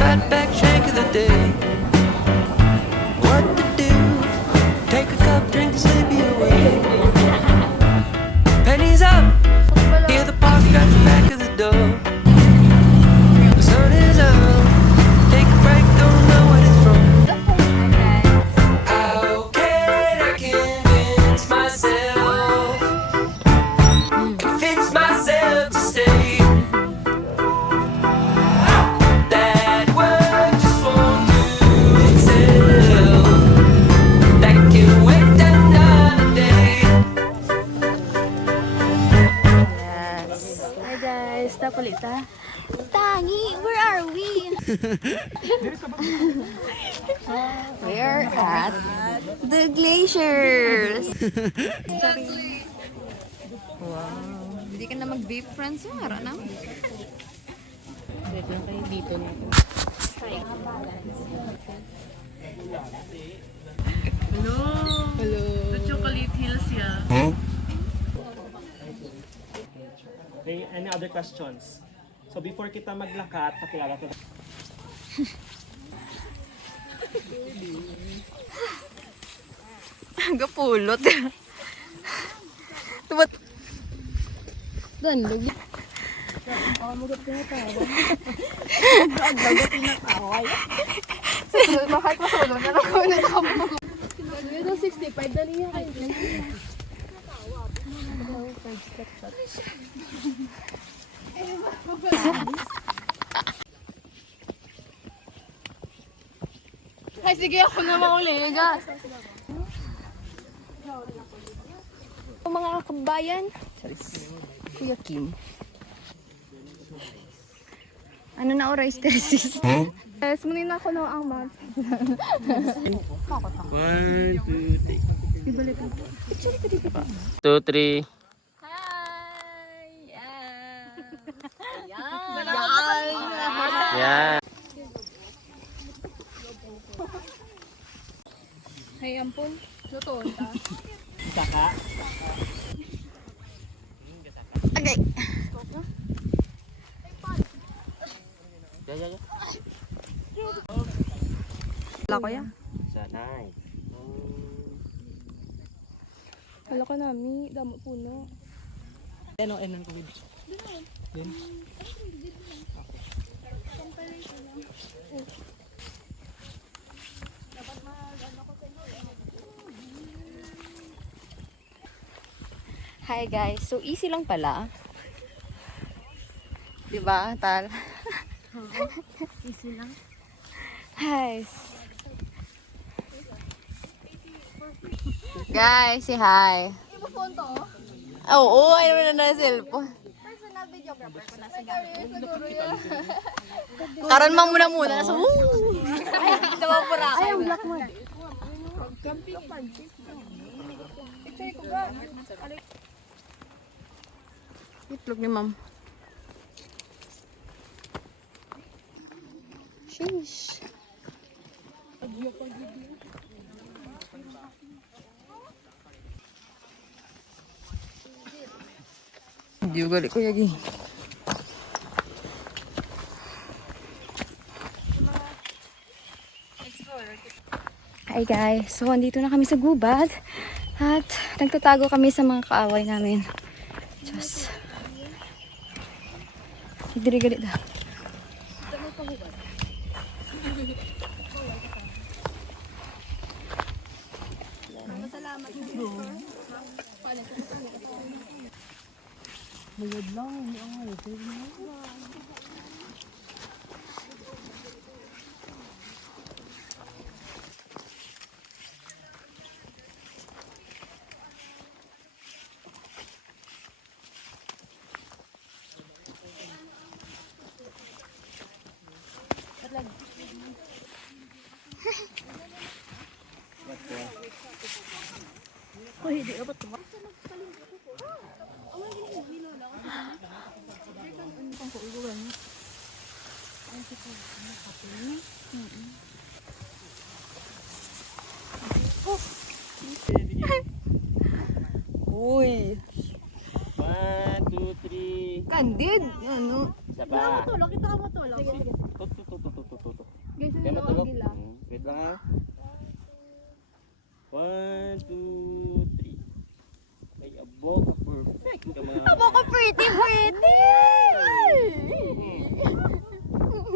fat back shank of the day. What to do? Take a cup, drink the sleepy away. Pennies up, hear the park scratch back of the door. The sun is out, take a break, don't know what it's from. How can I convince myself, convince myself to stay? That work just won't do itself. That can wait another day. Yes. Hi guys, tapalita. Tangi, where are we? We're at the glaciers. Wow. Hindi ka na mag-beef friends yung ara na. Wait lang kayo dito na. Hello. Hello. The Chocolate Hills, yeah. Okay, any other questions? So before kita maglakad, pakilala ko. Gapulot. Tumat. Dan, lugi. Bakit masulo na lang ako natapos. Ito 65, dali niya kayo. Ay, sige ako na mauli. Mga kabayan. Kuya Kim. Ano na oras, Tersis? Yes, muna na ako na ang mag. 1, 2, 3. 2, 3. Hi! Yan. Ay, ampun. Luto ta. Saka. Okay. Ya. Wala ko ya. Sanay. Hala ka nami, damo puno. Ano ko video? Din. Hi guys. So easy lang pala. 'Di ba, Tal? Easy lang. Hi. Guys, say hi. Ipo-phone to? Oo, ay naman na cellphone. Personal videographer ko na sa gamit. Siguro yan. Karon man muna nasa woo. Sa mga pura. Ay, ang black mud. Camping. Picture ko ba? Itlog ni ma'am. Sheesh. Hindi ugali ko yagi. Hi guys, so andito na kami sa gubat at nagtatago kami sa mga kaaway namin. Diyos. Diri-gali daw. Uy. 1, 2, 3. Candid. Ano? Isa pa. Tulog, kita ka matulog. Tut. to. Guys, Kaya ano matulog. ang gila? Wait lang ha. 1, 2, 3. Ay, abo ka perfect ka mga... Ako pretty!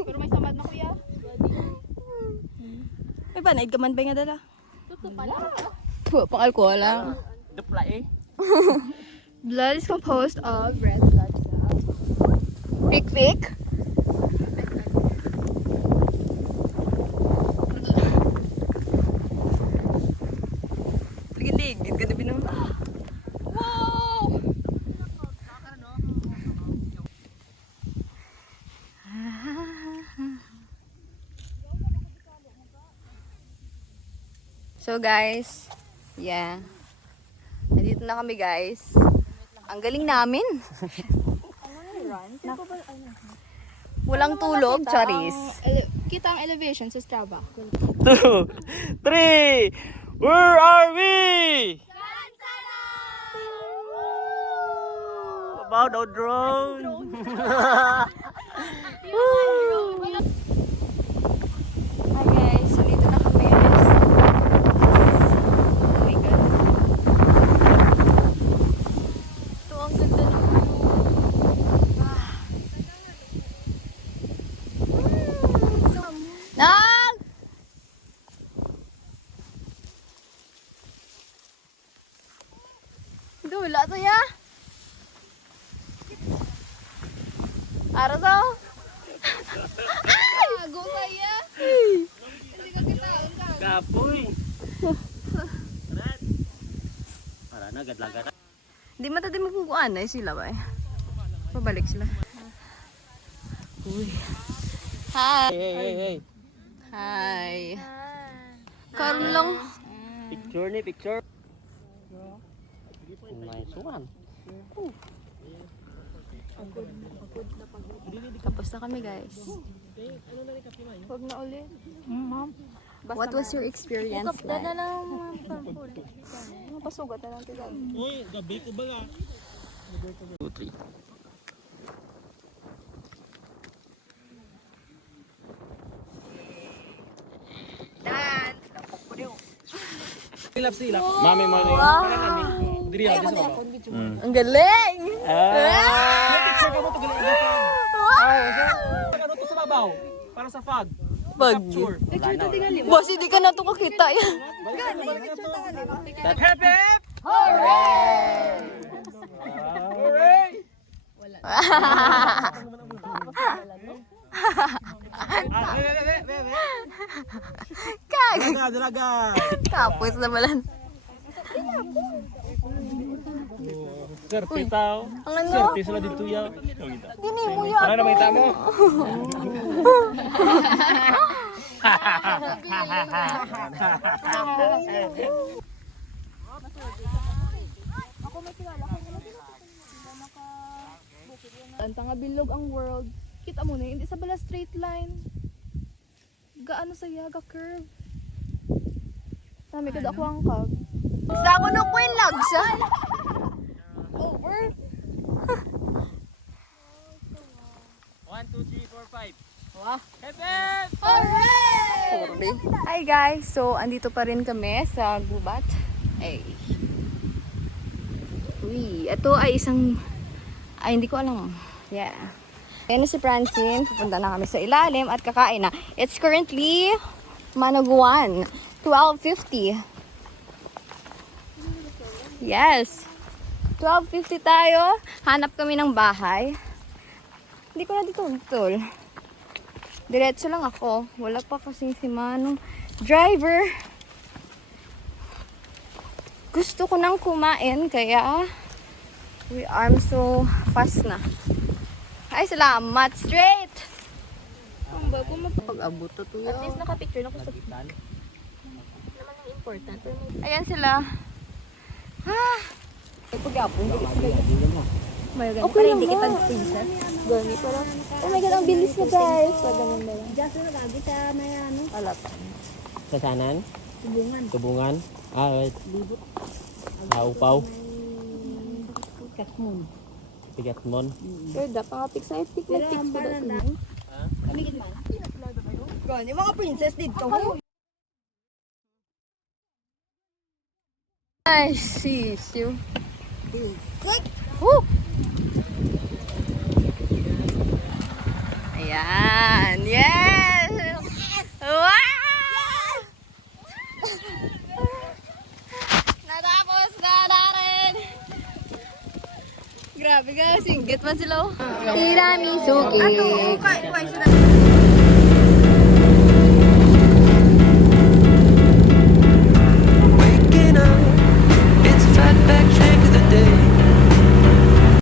Pero may samad na kuya. May panaid ka man ba nga dala? Tuto pala. Pang alcohol lang. Dupla eh. Blood is composed of red blood cells. Pick. Ligid-ligid ka na binong. Wow! So guys, yeah. Nandito na kami guys. Ang galing namin. Walang tulog, Charis. Kita ang elevation sa Strava. 2, 3. Where are we? About the drone. Hi guys, so dito na kami. Oh my God. Ito ang ganda ng Nang! Dula to ya. Araw to. Go saya. Kapoy. Para na gadlagan. Hindi matadi mapukuan na sila ba eh. Pabalik sila. Uy. Hi. Hey. Hi. Karon lang. Picture ni picture. Nice one. Tapos na kami guys. Huwag na ulit. What was your experience like? na lang mga pasugat na lang tigay. Uy, gabi ko ba 2, 3. Silap. Mami mo rin. Diri ako sa baba. Ang galing! Picture ka mo to galing ano to sa babaw? Para sa fog. Pag. Capture. Boss, hindi ka na ito kakita yan. Hep hep! Kag! Dalaga. Tapos na malan. Serte tao. Ang ano? Serte sila dito ya. Hindi mo yan. Para na makita mo. Anta nga bilog ang world. Kita mo na, hindi sa bala straight line. Gaano saya, ga curve. Tami ka ako ang kag. Sa ako nung lag siya. Over. 1, 2, 3, 4, 5. Hooray! Hi guys! So, andito pa rin kami sa gubat. Ay. Uy, ito ay isang... Ay, hindi ko alam. Yeah. Ayan na si Francine. Pupunta na kami sa ilalim at kakain na. It's currently Managuan. 12:50. Yes. 12:50 tayo. Hanap kami ng bahay. Hindi ko na dito tol. Diretso lang ako. Wala pa kasing si Manong driver. Gusto ko nang kumain kaya we are so fast na. Ay, salamat. Straight! Pag-abot to to. At least naka-picture na ko sa naman ang important. Ayan sila. Ah! Pag-abot. Okay lang ba? Ipag-princess. Gani pala. Oh my God, ang bilis na guys. Pagdaman na lang. Just na lagi sa may ano. Wala pa. Sasanan? Tubungan. Tubungan? Ah, right. Upaw. Katmon. Pigatmon. Pero dapat nga pic sa etik na pic ko na sila. Kamigit man. Gani, mga princess dito. Ay, sis, you. Basic. Woo! Ayan. Yes! Wow! Natapos na natin! Grabe guys, singgit pa sila. Tiramisu cake.